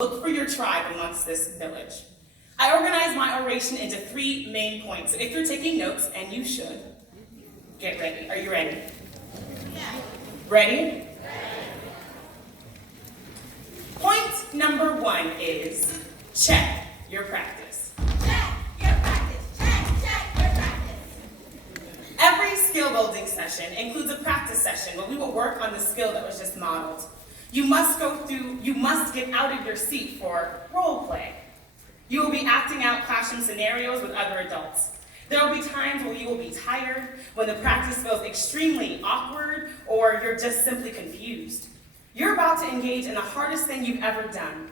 Look for your tribe amongst this village. I organized my oration into 3 main points. So if you're taking notes, and you should, get ready. Are you ready? Yeah. Ready? Point number 1 is check your practice. Check your practice. Check your practice. Every skill building session includes a practice session where we will work on the skill that was just modeled. You must get out of your seat for role play. You will be acting out classroom scenarios with other adults. There will be times where you will be tired, when the practice feels extremely awkward, or you're just simply confused. You're about to engage in the hardest thing you've ever done.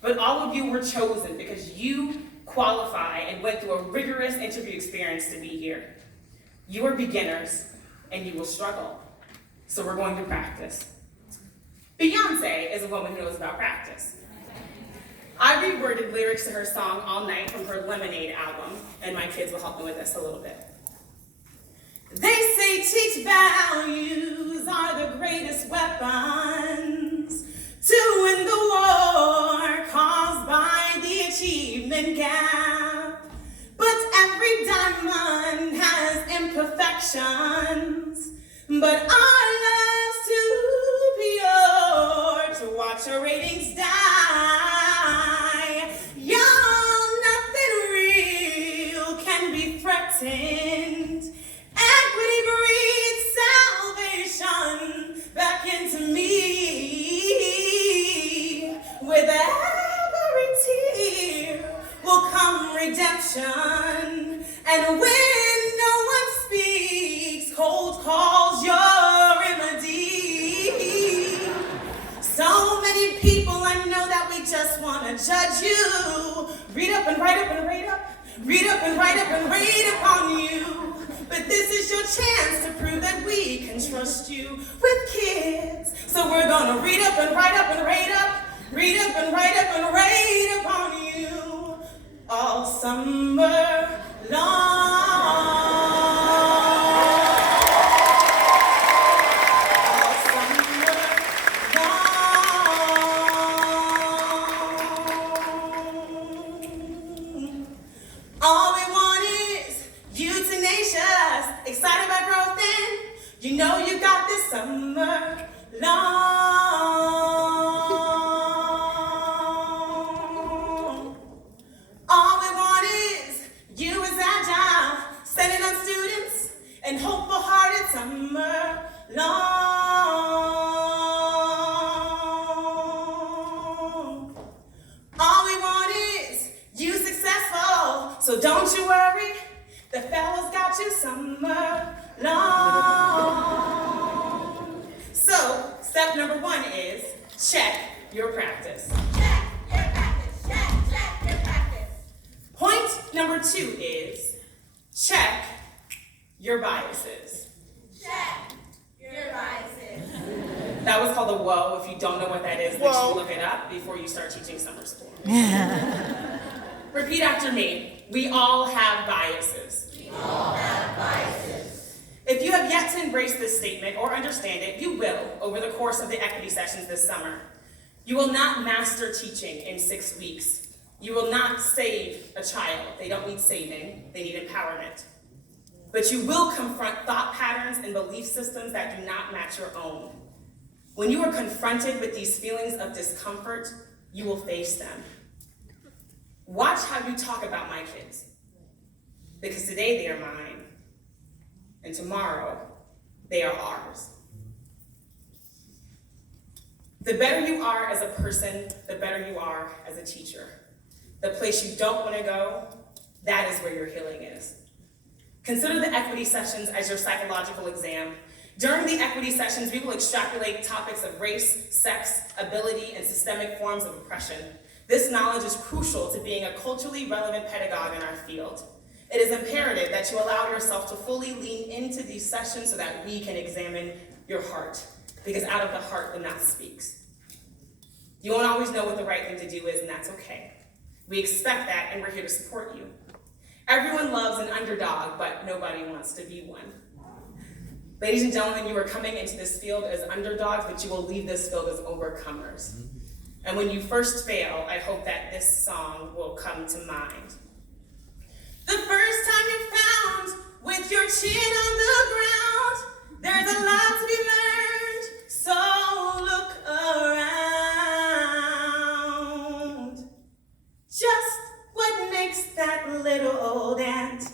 But all of you were chosen because you qualify and went through a rigorous interview experience to be here. You are beginners, and you will struggle. So we're going to practice. Beyonce is a woman who knows about practice. I reworded lyrics to her song All Night from her Lemonade album, and my kids will help me with this a little bit. They say teach values are the greatest weapons to win the war caused by the achievement gap. But every diamond has imperfections, but our love's too pure to watch our ratings die. Young, nothing real can be threatened. Equity breeds salvation back into me. With every tear will come redemption. And when no one speaks, cold calls your remedy. So many people I know that we just want to judge you. Read up and write up and rate up. Read up and write up and rate upon you. But this is your chance to prove that we can trust you with kids. So we're gonna read up and write up and rate up. Read up and write up and rate upon you all summer long. Excited about growth and you know you got this summer long. All we want is you as agile, standing on students and hopeful-hearted summer long. All we want is you successful, so don't you worry. The fellas got you summer long. So, step number 1 is check your practice. Check your practice. Check your practice. Point number 2 is check your biases. Check your biases. That was called a whoa. If you don't know what that is, make sure you look it up before you start teaching summer school. Repeat after me. We all have biases. We all have biases. If you have yet to embrace this statement or understand it, you will over the course of the equity sessions this summer. You will not master teaching in 6 weeks. You will not save a child. They don't need saving, they need empowerment. But you will confront thought patterns and belief systems that do not match your own. When you are confronted with these feelings of discomfort, you will face them. Watch how you talk about my kids, because today they are mine, and tomorrow they are ours. The better you are as a person, the better you are as a teacher. The place you don't want to go, that is where your healing is. Consider the equity sessions as your psychological exam. During the equity sessions, we will extrapolate topics of race, sex, ability, and systemic forms of oppression. This knowledge is crucial to being a culturally relevant pedagogue in our field. It is imperative that you allow yourself to fully lean into these sessions so that we can examine your heart, because out of the heart, the mouth speaks. You won't always know what the right thing to do is, and that's okay. We expect that, and we're here to support you. Everyone loves an underdog, but nobody wants to be one. Ladies and gentlemen, you are coming into this field as underdogs, but you will leave this field as overcomers. And when you first fail, I hope that this song will come to mind. The first time you're found with your chin on the ground, there's a lot to be learned, so look around. Just what makes that little old ant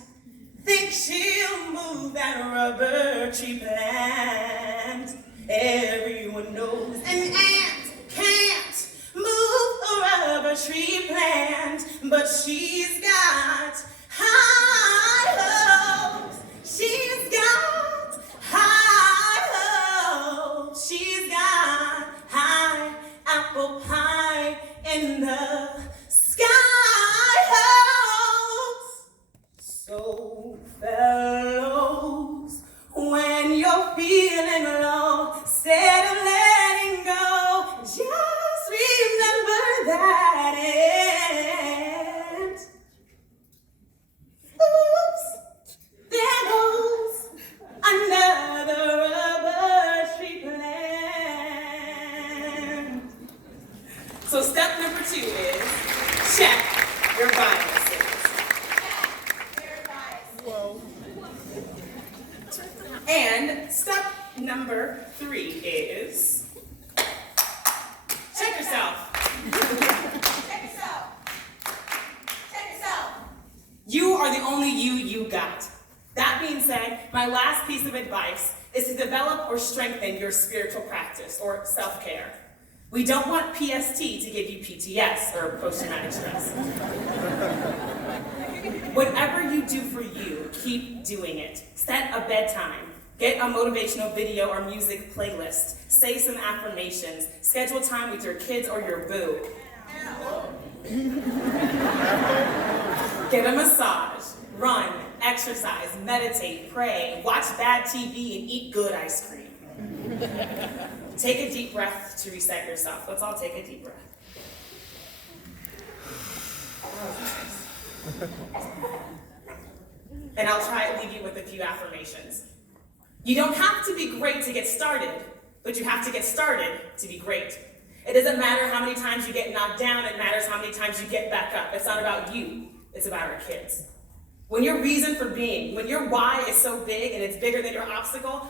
think she'll move that rubber tree plant? Everyone knows an ant can't move a rubber tree plant, but she's got high hopes. She's got high hopes. She's got high apple pie in the sky hopes. So fellows, when you're feeling low, instead of letting go, just remember that it. Oops, there goes another rubber tree plant. So step number 2 is check your biases. And step number 3 is check yourself. Check yourself. Check yourself. You are the only you got. That being said, my last piece of advice is to develop or strengthen your spiritual practice or self-care. We don't want PST to give you PTS or post-traumatic stress. Whatever you do for you, keep doing it. Set a bedtime. Get a motivational video or music playlist. Say some affirmations. Schedule time with your kids or your boo. Get a massage. Run, exercise, meditate, pray, watch bad TV, and eat good ice cream. Take a deep breath to reset yourself. Let's all take a deep breath. That was nice. And I'll try to leave you with a few affirmations. You don't have to be great to get started, but you have to get started to be great. It doesn't matter how many times you get knocked down, it matters how many times you get back up. It's not about you, it's about our kids. When your reason for being, when your why is so big and it's bigger than your obstacle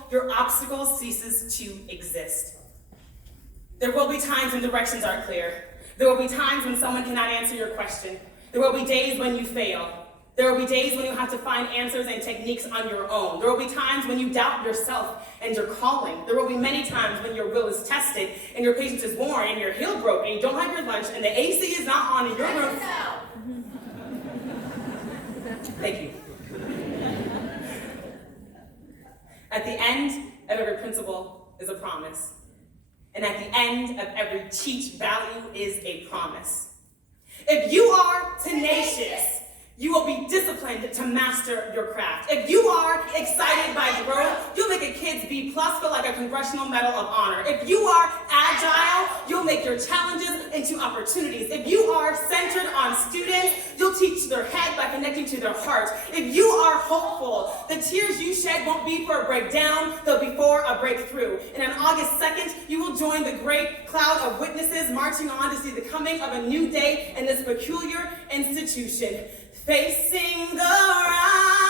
ceases to exist. There will be times when directions aren't clear. There will be times when someone cannot answer your question. There will be days when you fail. There will be days when you have to find answers and techniques on your own. There will be times when you doubt yourself and your calling. There will be many times when your will is tested and your patience is worn and your heel broke and you don't have your lunch and the AC is not on in your room. Thank you. At the end of every principle is a promise. And at the end of every teach value is a promise. If you are tenacious, you will be disciplined to master your craft. If you are excited by growth, you'll make a kid's B+ feel like a Congressional Medal of Honor. If you are agile, you'll make your challenges into opportunities. If you are centered on students, you'll teach their head by connecting to their heart. If you are hopeful, the tears you shed won't be for a breakdown, they'll be for a breakthrough. And on August 2nd, you will join the great cloud of witnesses marching on to see the coming of a new day in this peculiar institution. Facing the rise.